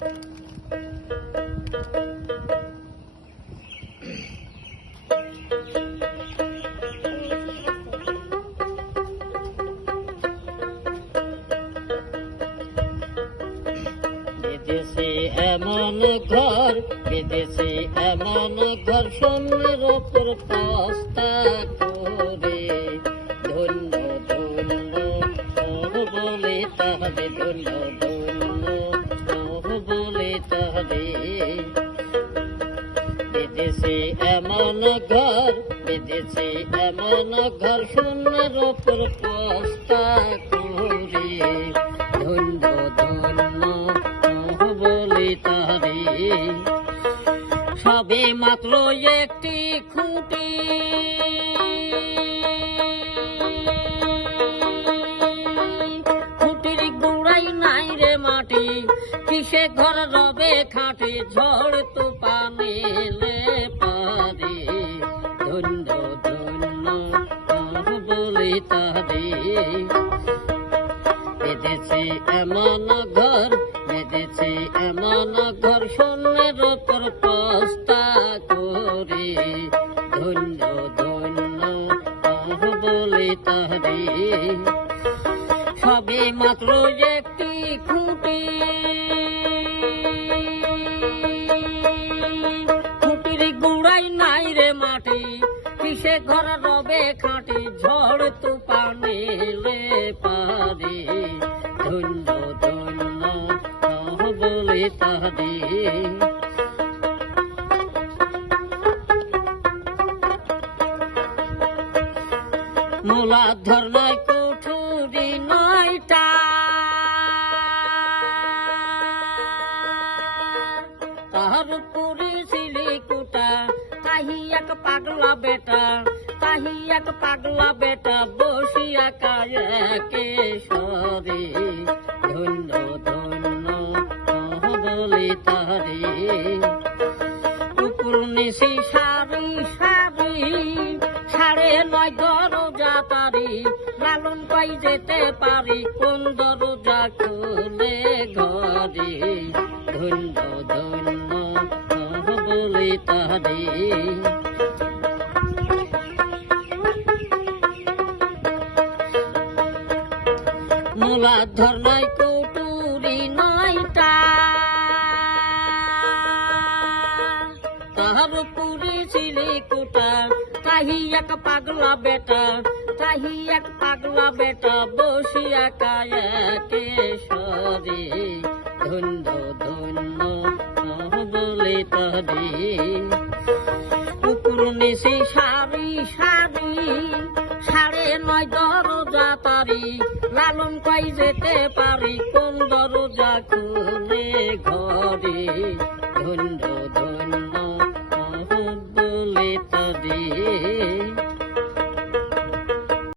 বিদেশে এমন ঘর, বিদেশে এমন ঘর, সোনার ওপর পস্তা করে, ধন্য ধন্য বলে তাহলে, ধন্য ধন্য বলে তাহলে। বিদেশে এমন ঘর, বিদেশে এমন ঘর, সোনার ওপর পস্তা করে, ধন্য ধন্য বলে তারে। সবে মাত্র একটি খুঁটি, খুঁটির গোড়াই নাই রে মাটি, কিসে ঘর রবে খাঁটি, ঝড় তুফান এলে পারে, ধন্য ধন্য বলে তারে। বিদেশে এমন ঘর, বিদেশে এমন ঘর, সোনার ওপর পস্তা করে, ধন্য ধন্য বলে তারে। সবে মাত্র একটি খুঁটি, খুঁটির গোড়াই নাই রে মাটি, কিসে ঘর রবে খাঁটি, ঝড় তুফান এলে পারে, ধন্য ধন্য বলে তারে। মূলাধর নয় কুঠুরি নয়টা, তাহার উপরে সিলিকুটা, তাহি এক পাগলা বেটা, তাহি এক পাগলা বেটা, বসিয়া কায়কে সরে, ধন্য ধন্য বলে তারে। উপর নিশি সারি সারি, 9:30 দরজা তারি, লালন পাই যেতে পারি, কোন দরজা খুলে ঘরে, ধন্য ধন্য বলে তারে। মূলাধর নয় কুটুরি নয়টা, তাহার পুরি সিলিকুটা, তাহি এক পাগলা বেটা, তাহি এক পাগলা বেটা, বসিয়া কায়কে সরে, ধন্য ধন্য বলে তারে। উপর নিশি সারি সারি, 9:30 দরজা তারি, লালন পাই যেতে পারি, কোন দরজা খুলে ঘরে, ধন্য ধন্য